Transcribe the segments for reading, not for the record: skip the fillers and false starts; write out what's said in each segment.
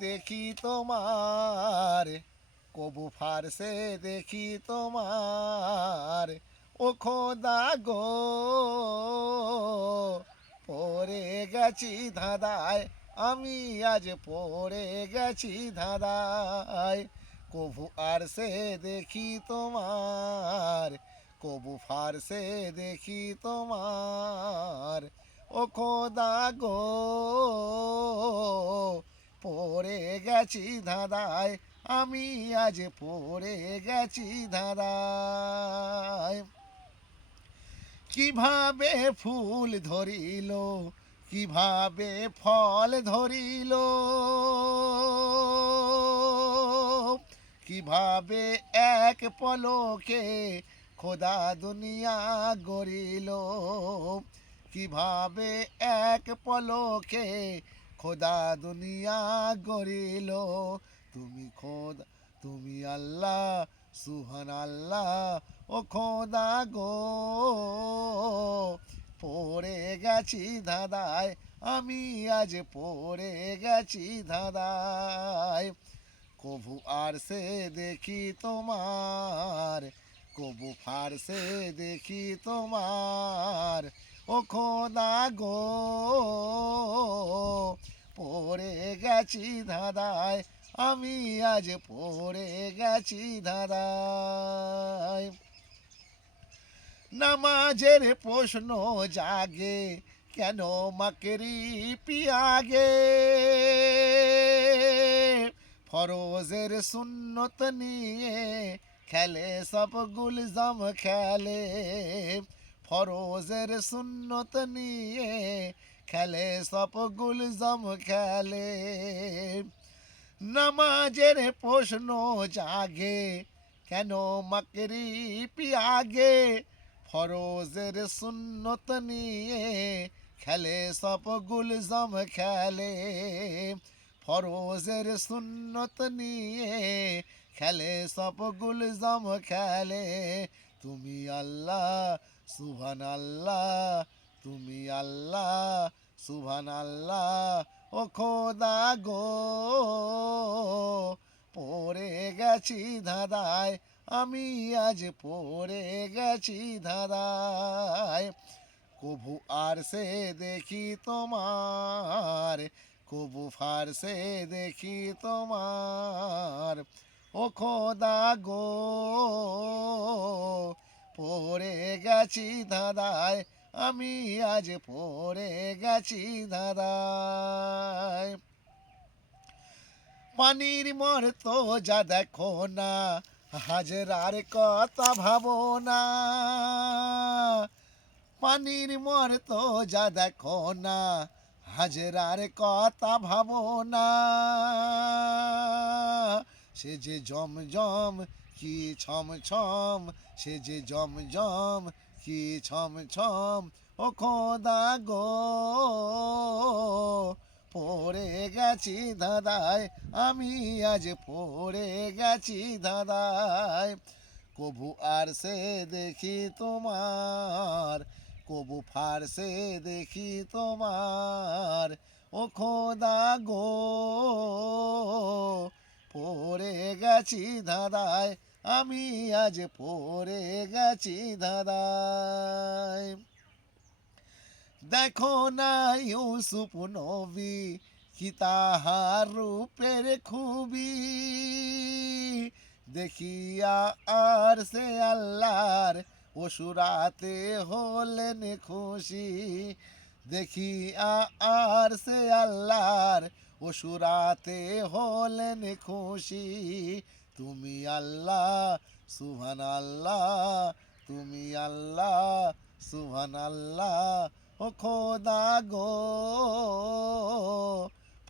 দেখি তোমার, কবু ফারসে দেখি তোমার, ও খোদা গো পড়ে গেছি ধাঁধায়, আমি আজ পড়ে গেছি ধাঁধায়। কবু আর সে দেখি তোমার, কবু ফারসে দেখি তোমার, ও খোদা গো পড়ে গেছি ধাঁধায়, আমি আজ পড়ে গেছি ধাঁধায়। কিভাবে ফুল ধরিল, কিভাবে ফল ধরিল, কিভাবে এক পলকে খোদা দুনিয়া গড়িল, কিভাবে এক পলকে খোদা দুনিয়া গড়িল। তুমি খোদা, তুমি আল্লাহ, সুহান আল্লাহ, ও খোদা গো পড়ে গেছি ধাঁধায়, আমি আজ পড়ে গেছি ধাঁধায়। কবু আর সে দেখি তোমার, কবু ফারসে দেখি তোমার, ও খোদা গো পড়ে গেছি ধাঁধায়, আমি আজ পড়ে গেছি ধাঁধায়। নামাজের প্রশ্ন জাগে, কেন মাকেরি পিয়াগে, ফরজের সুন্নত নিয়ে খেলে সব গুলজাম খেলে, ফরজের সুন্নত নিয়ে খেলে সব গুলজাম খেলে। নামাজের প্রশ্ন জাগে, কেন মাকরি পিয়াগে, ফরজের সুন্নত নিয়ে খেলে সব গুলজাম খেলে, ফরজের সুন্নত নিয়ে খেলে সব গুলজাম খেলে। তুমি আল্লাহ, সুবহান আল্লাহ, তুমি আল্লাহ, সুবহান আল্লাহ, ও খোদা গো পড়ে গেছি ধাঁধায়, আমি আজ পড়ে গেছি ধাঁধায়। কবু আর সে দেখি তোমার, কবু ফারসে দেখি তোমার, ও খোদা গো পড়ে গেছি ধাঁধায়, আমি আজ পড়ে গেছি ধাঁধায়। পানির মর্ত যা দেখো না, হাজরার কথা ভাবো না, পানির মর্ত যা দেখো না, হাজরার কথা ভাবো না। সে যে জমজম কি ছমছম, সে যে জমজম কি ছমছম, ও খোদা গো পড়ে গেছি ধাঁধায়, আমি আজ পড়ে গেছি ধাঁধায়। কবু আর সে দেখি তোমার, কবু ফারসে দেখি তোমার, ও খোদা গো পড়ে গেছি ধাঁধায়, আমি আজ পড়ে গেছি ধাঁধায়। দেখো না ইউসুফ নবী, কি তাহার রূপের খুবই, দেখিয়া আর সে আল্লাহর অসুরাতে হলেন খুশি, দেখিয়া আর সে আল্লাহর অসুরাতে হলেন খুশি। তুমি আল্লাহ, সুবহান আল্লাহ, তুমি আল্লাহ, সুবহান আল্লাহ, ও খোদা গো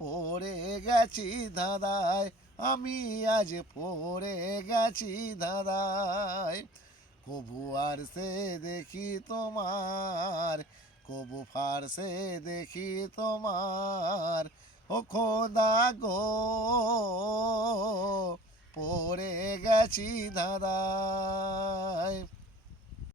পড়ে গেছি ধাঁধায়, আমি আজ পড়ে গেছি ধাঁধায়। কবু আর সে দেখি তোমার, কবু ফারসে দেখি তোমার, ও খোদা গো পড়ে গেছি ধাঁধায়।